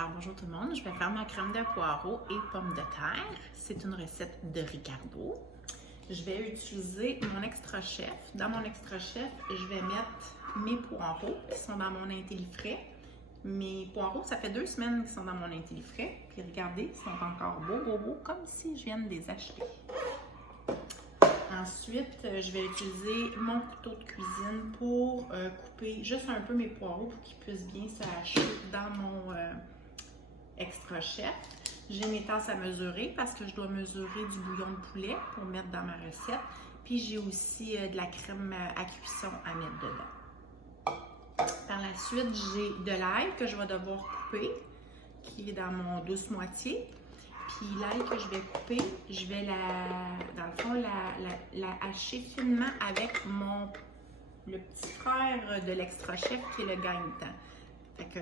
Alors bonjour tout le monde, je vais faire ma crème de poireaux et pommes de terre. C'est une recette de Ricardo. Je vais utiliser mon extra chef. Dans mon extra chef, je vais mettre mes poireaux qui sont dans mon IntelliFrais. Mes poireaux, ça fait 2 semaines qu'ils sont dans mon IntelliFrais. Puis regardez, ils sont encore beaux, comme si je viens de les acheter. Ensuite, je vais utiliser mon couteau de cuisine pour couper juste un peu mes poireaux pour qu'ils puissent bien se hacher dans mon extra chef. J'ai mes tasses à mesurer parce que je dois mesurer du bouillon de poulet pour mettre dans ma recette. Puis j'ai aussi de la crème à cuisson à mettre dedans. Par la suite, j'ai de l'ail que je vais devoir couper, qui est dans mon douce moitié. Puis l'ail que je vais couper, je vais dans le fond, la hacher finement avec le petit frère de l'extra chef qui est le gagne-temps. Fait que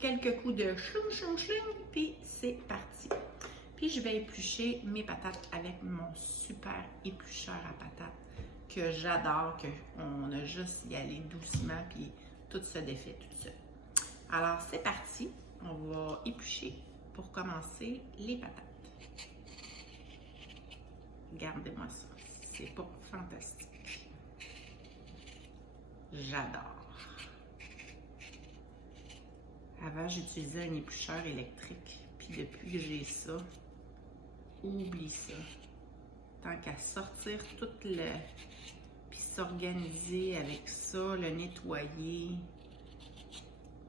quelques coups de chling, puis c'est parti. Puis je vais éplucher mes patates avec mon super éplucheur à patates que j'adore, qu'on a juste y aller doucement, puis tout se défait tout seul. Alors c'est parti, on va éplucher pour commencer les patates. Regardez-moi ça, c'est pas fantastique. J'adore. Avant, j'utilisais un éplucheur électrique, puis depuis que j'ai ça, oublie ça. Tant qu'à sortir tout puis s'organiser avec ça, le nettoyer,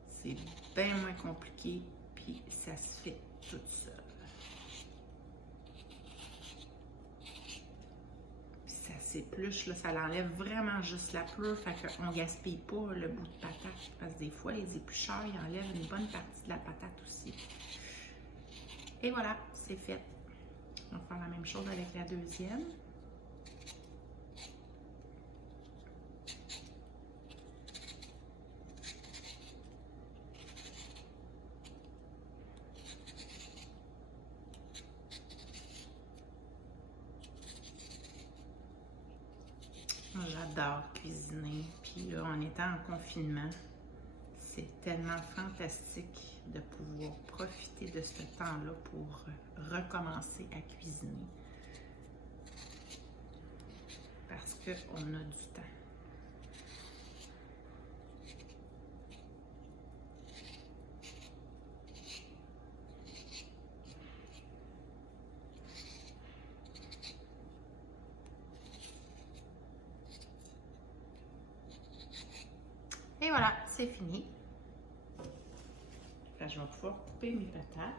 c'est bien moins compliqué, puis ça se fait tout seul. S'épluche, là, ça l'enlève vraiment juste la pleure, fait qu'on ne gaspille pas le bout de patate, parce que des fois, les éplucheurs, ils enlèvent une bonne partie de la patate aussi. Et voilà, c'est fait. On va faire la même chose avec la deuxième. J'adore cuisiner, puis là, en étant en confinement, c'est tellement fantastique de pouvoir profiter de ce temps-là pour recommencer à cuisiner. Parce qu'on a du temps. Et voilà, c'est fini. Là, je vais pouvoir couper mes patates.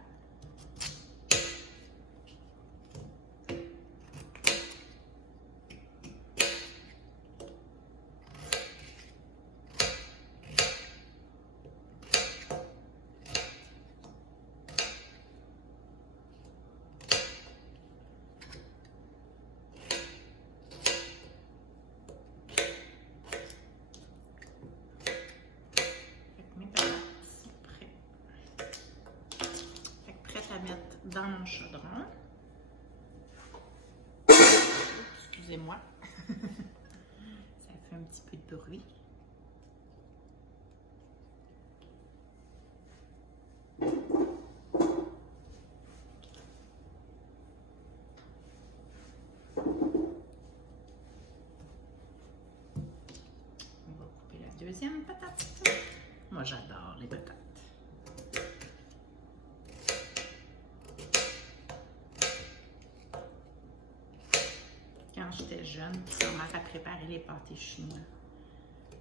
Dans mon chaudron. Excusez-moi. Ça fait un petit peu de bruit. On va couper la deuxième patate. Moi, j'adore les patates. Quand j'étais jeune, ma mère a préparé les pâtés chinois.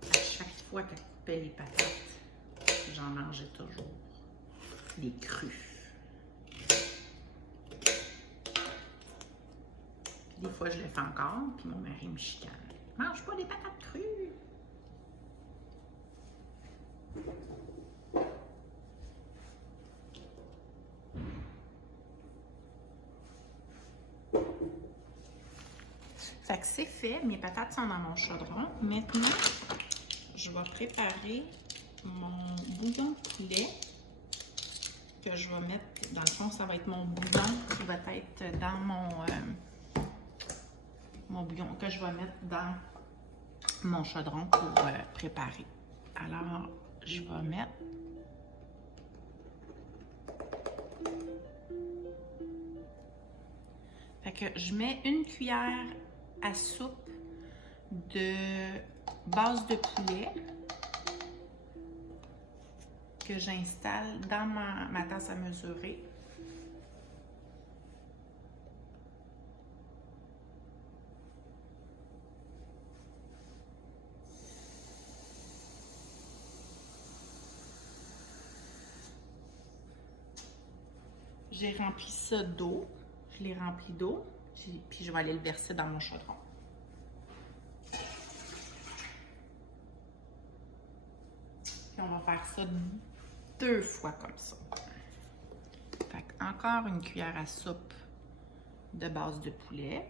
À chaque fois qu'elle coupait les patates, j'en mangeais toujours. Des crus. Puis des fois, je le fais encore, puis mon mari me chicane. Mange pas des patates crues! Fait que c'est fait, mes patates sont dans mon chaudron. Maintenant, je vais préparer mon bouillon de poulet que je vais mettre, dans le fond, ça va être mon bouillon qui va être dans mon bouillon que je vais mettre dans mon chaudron pour préparer. Alors, je vais mettre que je mets une cuillère à soupe de base de poulet que j'installe dans ma tasse à mesurer. J'ai rempli ça d'eau. Je l'ai rempli d'eau. Puis je vais aller le verser dans mon chaudron. Puis on va faire ça 2 fois comme ça. Fait que encore une cuillère à soupe de base de poulet.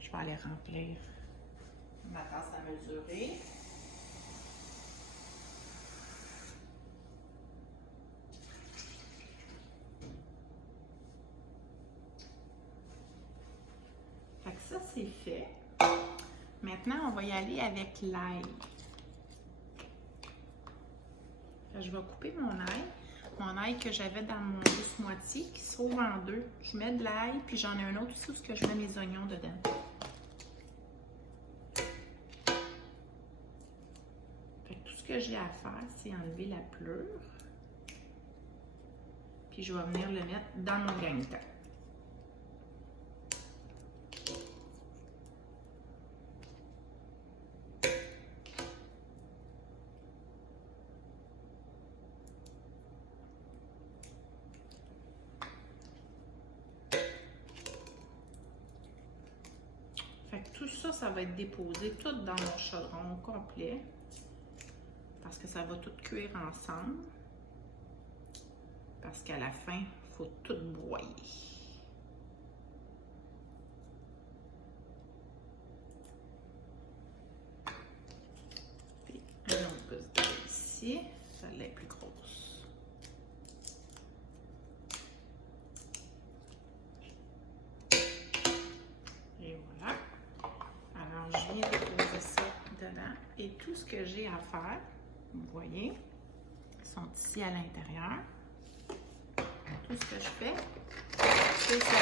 Je vais aller remplir ma tasse à mesurer. Fait que ça, c'est fait. Maintenant, on va y aller avec l'ail. Je vais couper mon ail que j'avais dans mon douce moitié qui se trouve en 2. Je mets de l'ail, puis j'en ai un autre aussi où je mets mes oignons dedans. Fait que tout ce que j'ai à faire, c'est enlever la pleure. Puis je vais venir le mettre dans mon gagne-temps. Fait que tout ça, ça va être déposé tout dans mon chaudron au complet. Parce que ça va tout cuire ensemble. Parce qu'à la fin, il faut tout broyer. Puis un autre pouce d'ail ici. Celle-là est plus grosse. Et voilà. Alors, je viens déposer ça dedans. Et tout ce que j'ai à faire, vous voyez, sont ici à l'intérieur. Tout ce que je fais, c'est ça.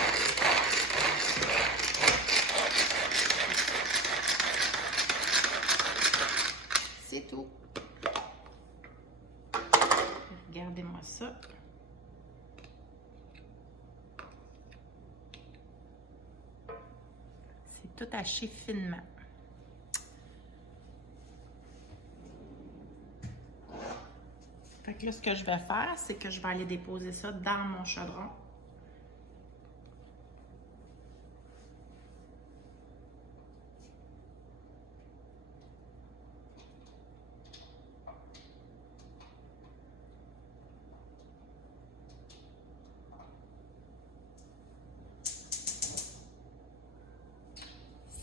C'est tout. Regardez-moi ça. C'est tout haché finement. Fait que là, ce que je vais faire, c'est que je vais aller déposer ça dans mon chaudron.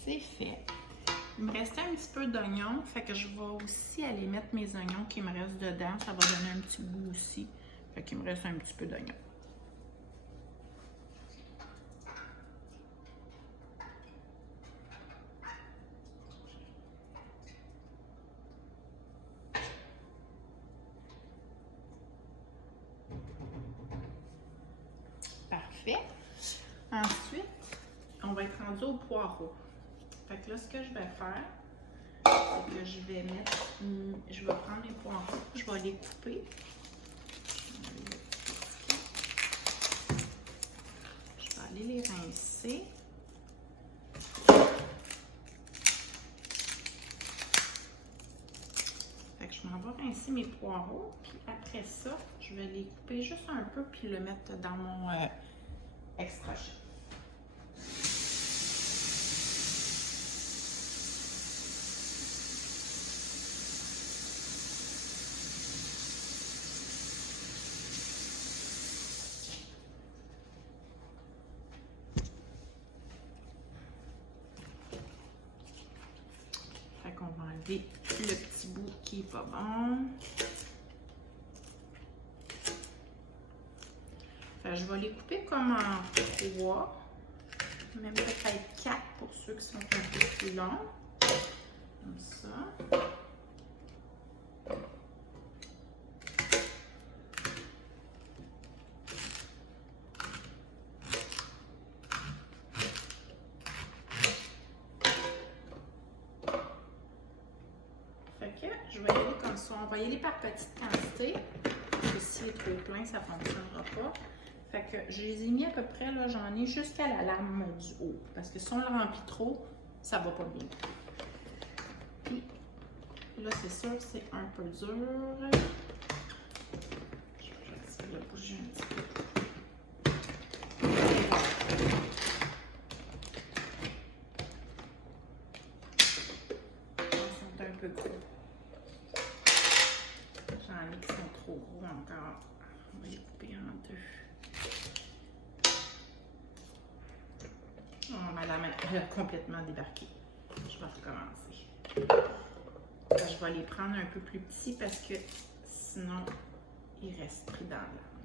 C'est fait. Il me restait un petit peu d'oignon, fait que je vais aussi aller mettre mes oignons qui me restent dedans. Ça va donner un petit goût aussi. Fait qu'il me reste un petit peu d'oignon. Parfait. Ensuite, on va être rendu au poireau. Fait que là, ce que je vais faire, c'est que je vais prendre mes poireaux, je vais les couper. Je vais aller les rincer. Fait que je m'en vais rincer mes poireaux, puis après ça, je vais les couper juste un peu, puis le mettre dans mon extra chef. On va enlever le petit bout qui n'est pas bon. Fait, je vais les couper comme en 3, même peut-être 4 pour ceux qui sont un peu plus longs. Comme ça. ça. On va y aller par petite quantité. Parce que s'il est trop plein, ça ne fonctionnera pas. Fait que je les ai mis à peu près, là, j'en ai jusqu'à la lame du haut. Parce que si on le remplit trop, ça va pas bien. Puis là, c'est sûr, c'est un peu dur. Je vais essayer de bouger un petit peu. C'est un peu gros. J'en ai qui sont trop gros encore. On va les couper en deux. Oh, madame, elle a complètement débarqué. Je vais recommencer. Je vais les prendre un peu plus petits parce que sinon, ils restent pris dans la